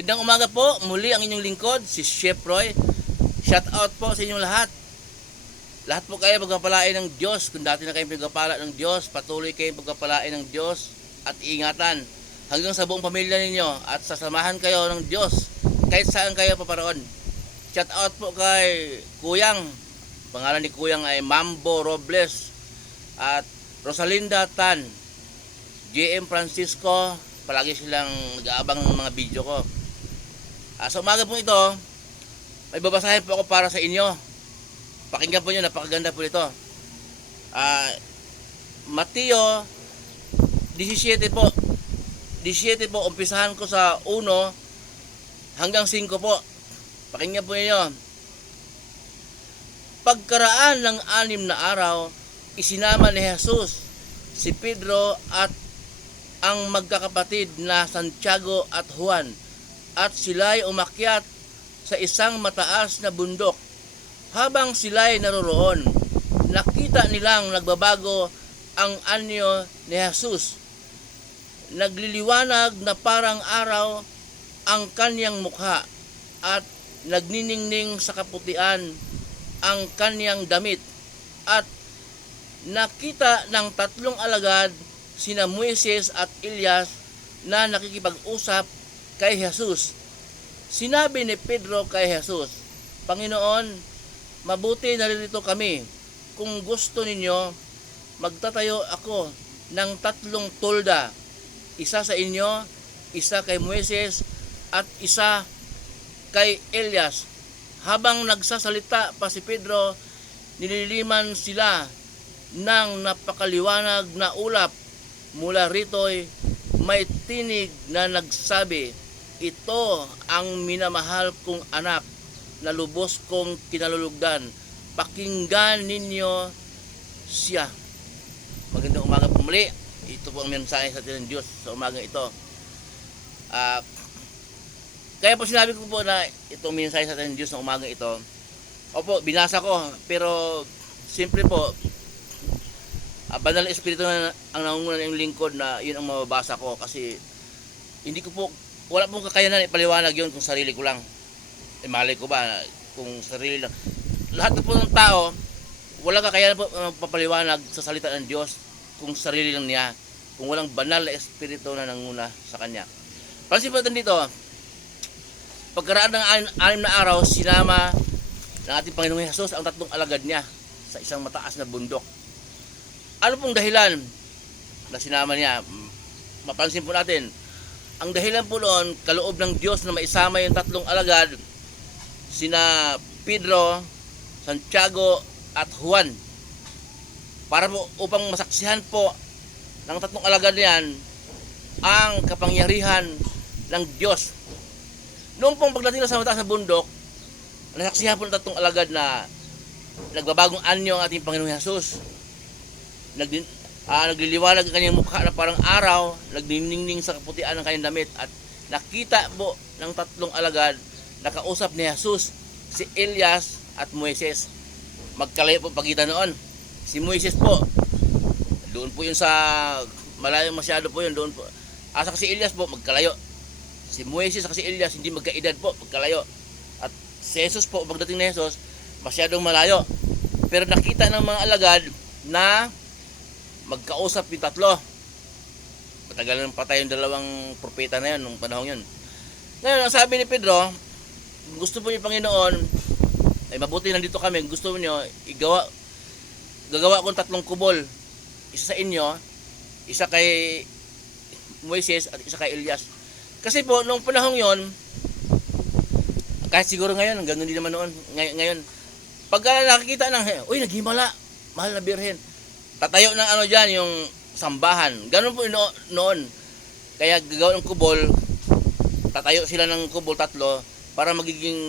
Magandang umaga po, muli ang inyong lingkod, si Chef Roy. Shout out po sa inyong lahat. Lahat po kayo pagpapalain ng Diyos. Kung dati na kayong pagpapala ng Diyos, patuloy kayong pagpapalain ng Diyos at ingatan hanggang sa buong pamilya ninyo at sasamahan kayo ng Diyos kahit saan kayo paparoon. Shout out po kay Kuyang. Pangalan ni Kuyang ay Mambo Robles at Rosalinda Tan, JM Francisco. Palagi silang nag-aabang ng mga video ko. Sa umaga po ito, may babasahin po ako para sa inyo. Pakinggan po nyo, napakaganda po ito. Mateo 17 po. 17 po, umpisahan ko sa 1 hanggang 5 po. Pakinggan po ninyo. Pagkaraan ng 6 na araw, isinama ni Jesus si Pedro at ang magkakapatid na Santiago at Juan, at sila'y umakyat sa isang mataas na bundok. Habang sila'y naroroon, nakita nilang nagbabago ang anyo ni Jesus. Nagliliwanag na parang araw ang kanyang mukha at nagniningning sa kaputian ang kanyang damit. At nakita ng 3 alagad, sina Moises at Elias, na nakikipag-usap kay Jesus. Sinabi ni Pedro kay Jesus, Panginoon, mabuti naririto kami. Kung gusto ninyo, magtatayo ako ng 3 tolda. Isa sa inyo, isa kay Moises, at isa kay Elias. Habang nagsasalita pa si Pedro, nililiman sila ng napakaliwanag na ulap. Mula rito'y may tinig na nagsabi, ito ang minamahal kong anak na lubos kong kinalulugdan. Pakinggan ninyo siya. Magandang umaga po muli. Ito po ang mensahe sa atin ng Diyos sa umaga ito. Kaya po sinabi ko po na itong mensahe sa atin ng Diyos sa umaga ito. Opo, binasa ko. Pero simple po, banal na espiritu na ang nangunguna ng lingkod na yun ang mababasa ko, kasi hindi ko po, wala pong kakayanan ipaliwanag yun kung sarili ko lang. Malay ko ba kung sarili lang. Lahat po ng tao, wala kakayanan po papaliwanag sa salita ng Diyos kung sarili lang niya, kung walang banal na espiritu na nanguna sa kanya. Pansin po natin dito, pagkaraan ng 6 na araw, sinama ng ating Panginoong Jesus ang 3 alagad niya sa isang mataas na bundok. Ano pong dahilan na sinama niya? Mapansin po natin, ang dahilan po noon, kaloob ng Diyos na maisama yung 3 alagad, sina Pedro, Santiago at Juan, para po upang masaksihan po ng 3 alagad niyan ang kapangyarihan ng Diyos. Noong pong pagdating sa mataas na bundok, nasaksihan po ng 3 alagad na nagbabagong anyo ang ating Panginoong Jesus. Nagliliwanag ang kanyang mukha na parang araw, nagniningning sa kaputian ng kanyang damit, at nakita po ng 3 alagad, nakausap ni Jesus si Elias at Moises. Magkalayo po pagitan noon. Si Moises po, doon po yun sa malayo masyado po yun, doon po. Asa si Elias po, magkalayo. Si Moises at si Elias hindi magkaedad po, magkalayo. At si Jesus po, pagdating ni Jesus, masyadong malayo. Pero nakita ng mga alagad na magkausap yung 3. Matagal nang patay yung 2 propeta na yun nung panahon yun. Ngayon, ang sabi ni Pedro, gusto po yung Panginoon, ay mabuti nandito kami, gusto niyo gagawa akong 3 kubol. Isa sa inyo, isa kay Moises at isa kay Elias. Kasi po, nung panahon yon, kahit siguro ngayon, ganun din naman noon, ngayon, pag nakikita ng, uy, naghimala, mahal na birhen, tatayo ng ano dyan, yung sambahan. Ganun po noon. Kaya gagawin ng kubol, tatayo sila ng kubol 3 para magiging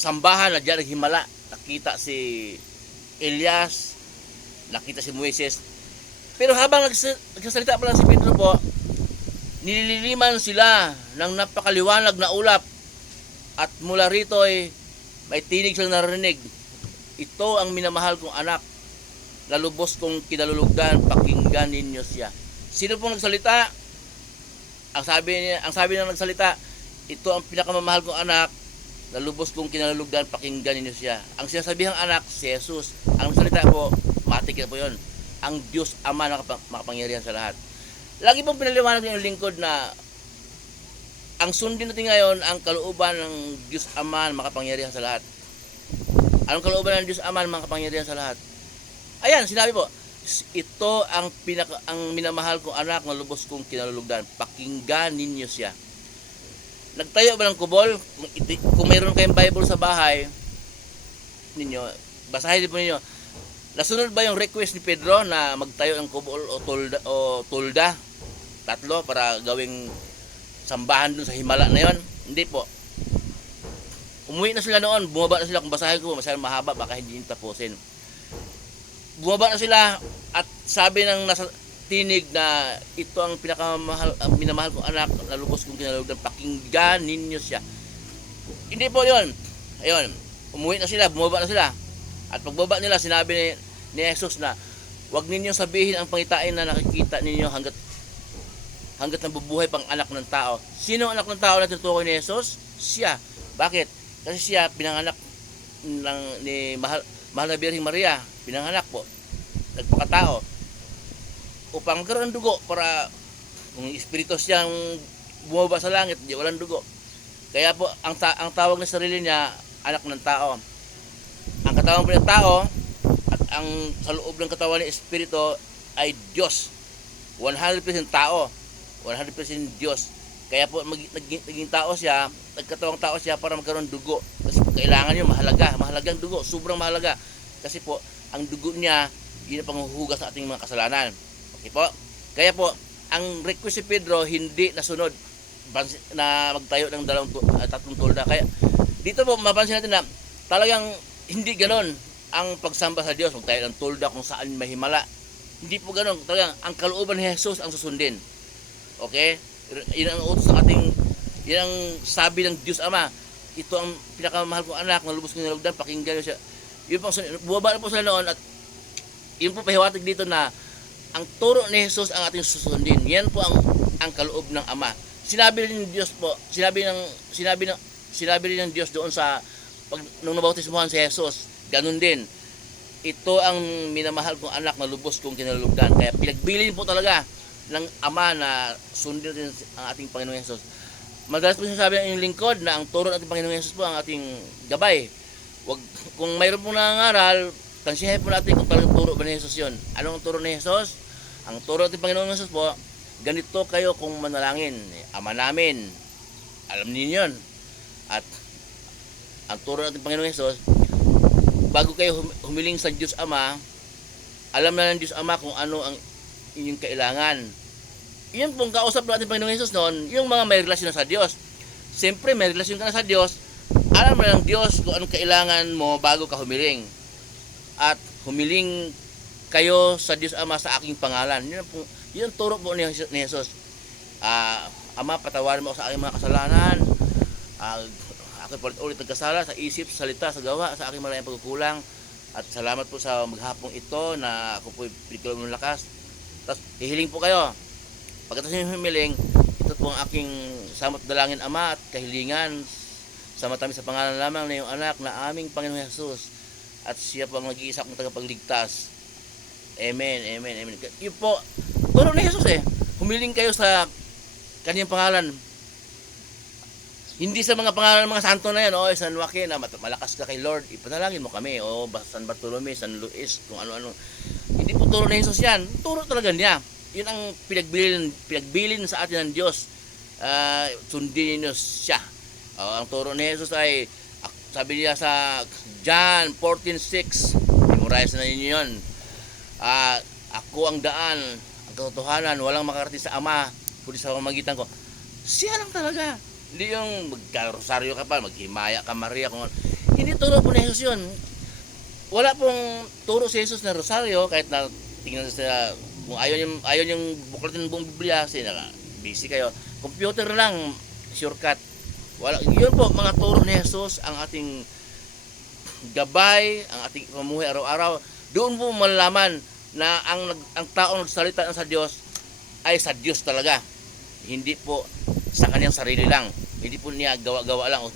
sambahan na dyan naghimala. Nakita si Elias, nakita si Moises. Pero habang nagsasalita pa lang si Pedro po, nililiman sila ng napakaliwanag na ulap, at mula rito ay may tinig silang narinig, ito ang minamahal kong anak na lubos kong kinalulugdan, pakinggan ninyo siya. Sino pong nagsalita? Ang sabi ng nagsalita, ito ang pinakamamahal kong anak, na lubos kong kinalulugdan, pakinggan ninyo siya. Ang sinasabihang anak, si Jesus. Ang salita po, matik na po yun. Ang Diyos Ama na makapangyarihan sa lahat. Lagi pong pinaliwanag ng lingkod na ang sundin natin ngayon, ang kalooban ng Diyos Ama na makapangyarihan sa lahat. Anong kalooban ng Diyos Ama na makapangyarihan sa lahat? Ayan, sinabi po, ito ang minamahal kong anak na lubos kong kinalulugdan. Pakinggan ninyo siya. Nagtayo ba ng kubol? Kung mayroon kayong Bible sa bahay ninyo, basahin din po ninyo. Nasunod ba yung request ni Pedro na magtayo ng kubol o tulda? Tatlo para gawing sambahan dun sa himala na yon? Hindi po. Umuwi na sila noon, bumaba na sila. Kung basahin ko, masyadong mahaba, baka hindi nyo tapusin. Bumaba na sila at sabi ng nasa tinig na ito ang pinakamahal, minamahal kong anak na lubos kong kinalulugdan, pakinggan ninyo siya. Hindi po yon. Ayun, umuwi na sila, bumaba na sila. At pagbaba nila, sinabi ni Jesus na huwag ninyong sabihin ang pangitain na nakikita ninyo hanggat nabubuhay pang anak ng tao. Sino ang anak ng tao na tinutukoy ni Jesus? Siya. Bakit? Kasi siya pinanganak ni mahal na Birheng Maria. Pinanganak po. Nagpakatao. Upang magkaroon ng dugo para kung espiritu siyang bumaba sa langit, di walang dugo. Kaya po ang tawag ng sarili niya anak ng tao. Ang katawan po ng tao at ang sa loob ng katawan ng espiritu ay Diyos. 100% tao, 100% Diyos. Kaya po naging tao siya, nagkatawang tao siya para magkaroon ng dugo. Kasi kailangan niya mahalagang dugo, sobrang mahalaga. Kasi po ang dugo niya yun ang panghuhugas sa ating mga kasalanan. Okay po? Kaya po, ang request si Pedro hindi nasunod na magtayo ng tatlong tulda. Kaya dito po mapansin natin na talagang hindi ganon ang pagsamba sa Diyos. Magtayo ng tulda kung saan may himala. Hindi po ganon. Talagang ang kalooban ni Jesus ang susundin. Okay? Yan ang utos ng ating, yan ang sabi ng Diyos Ama. Ito ang pinakamahal kong anak na lubos kong kinalulugdan, pakinggan niyo siya. Yun po, bumaba na po sila noon at yun po pahiwatig dito na ang turo ni Jesus ang ating susundin. Yan po ang kaloob ng Ama. Sinabi rin ng Diyos po, sinabi rin ng Diyos doon sa nung nabautismohan si Jesus, ganun din. Ito ang minamahal kong anak na lubos kong kinalulugdan. Kaya pinagbilin po talaga ng Ama na sundin rin ang ating Panginoong Jesus. Madalas po sinasabi ng lingkod na ang turo ng ating Panginoong Jesus po ang ating gabay. Kung mayroon pong nangangaral, tansiyahin po natin kung talagang turo ba ni Jesus yun. Anong turo ni Jesus? Ang turo ng Panginoon Jesus po, ganito kayo kung manalangin. Ama namin, alam niyo yun. At ang turo ng Panginoon Jesus, bago kayo humiling sa Diyos Ama, alam na ng Diyos Ama kung ano ang inyong kailangan. Yun pong kausap natin Panginoon Jesus noon, yung mga may relasyon sa Diyos. Siyempre, may relasyon ka na sa Diyos, alam na ng Diyos kung anong kailangan mo bago ka humiling. At humiling kayo sa Diyos Ama sa aking pangalan. Yun ang turo po ni Jesus. Ama, patawarin mo ako sa aking mga kasalanan. Ako ulit nagkasala sa isip, sa salita, sa gawa, sa aking maraming pagkukulang. At salamat po sa maghapong ito na ako po pinigkaw ng lakas. Tapos hihiling po kayo. Pagkatapos yung humiling, ito po ang aking samot dalangin Ama at kahilingan sa matamis sa pangalan lamang na iyong anak na aming Panginoong Jesus. At siya po ang nag-iisa kong tagapagligtas. Amen, amen, amen. Yun po, turo ni Jesus humiling kayo sa kanyang pangalan. Hindi sa mga pangalan ng mga santo na yan, San Joaquin, malakas ka kay Lord, ipanalangin mo kami, San Bartolome, San Luis, kung ano-ano. Hindi po turo ni Jesus yan, turo talaga niya. Yun ang pinagbilin sa atin ng Diyos. Sundin niyo siya. Ang turo ni Jesus ay, sabi niya sa John 14:6, memorize na ninyo yun. Ako ang daan, ang katotohanan, walang makarating sa Ama, kundi sa pamamagitan ko. Siya lang talaga. Hindi yung magkarosaryo ka pa, maghimaya ka Maria. Hindi turo po ni Jesus yun. Wala pong turo si Jesus na rosaryo, kahit na tingnan sa, kung ayaw yung buklatin ng buong Biblia, busy kayo. Computer lang, shortcut. Wala, yun po, mga turo ni Jesus, ang ating gabay, ang ating pamuhay araw-araw. Doon po malalaman na ang taong nagsalita sa Diyos ay sa Diyos talaga. Hindi po sa kanyang sarili lang. Hindi po niya gawa-gawa lang o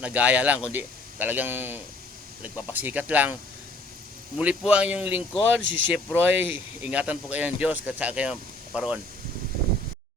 nagaya lang, kundi talagang nagpapasikat lang. Muli po ang inyong lingkod, si Chef Roy. Ingatan po kayo ng Diyos at sa kayo paroon.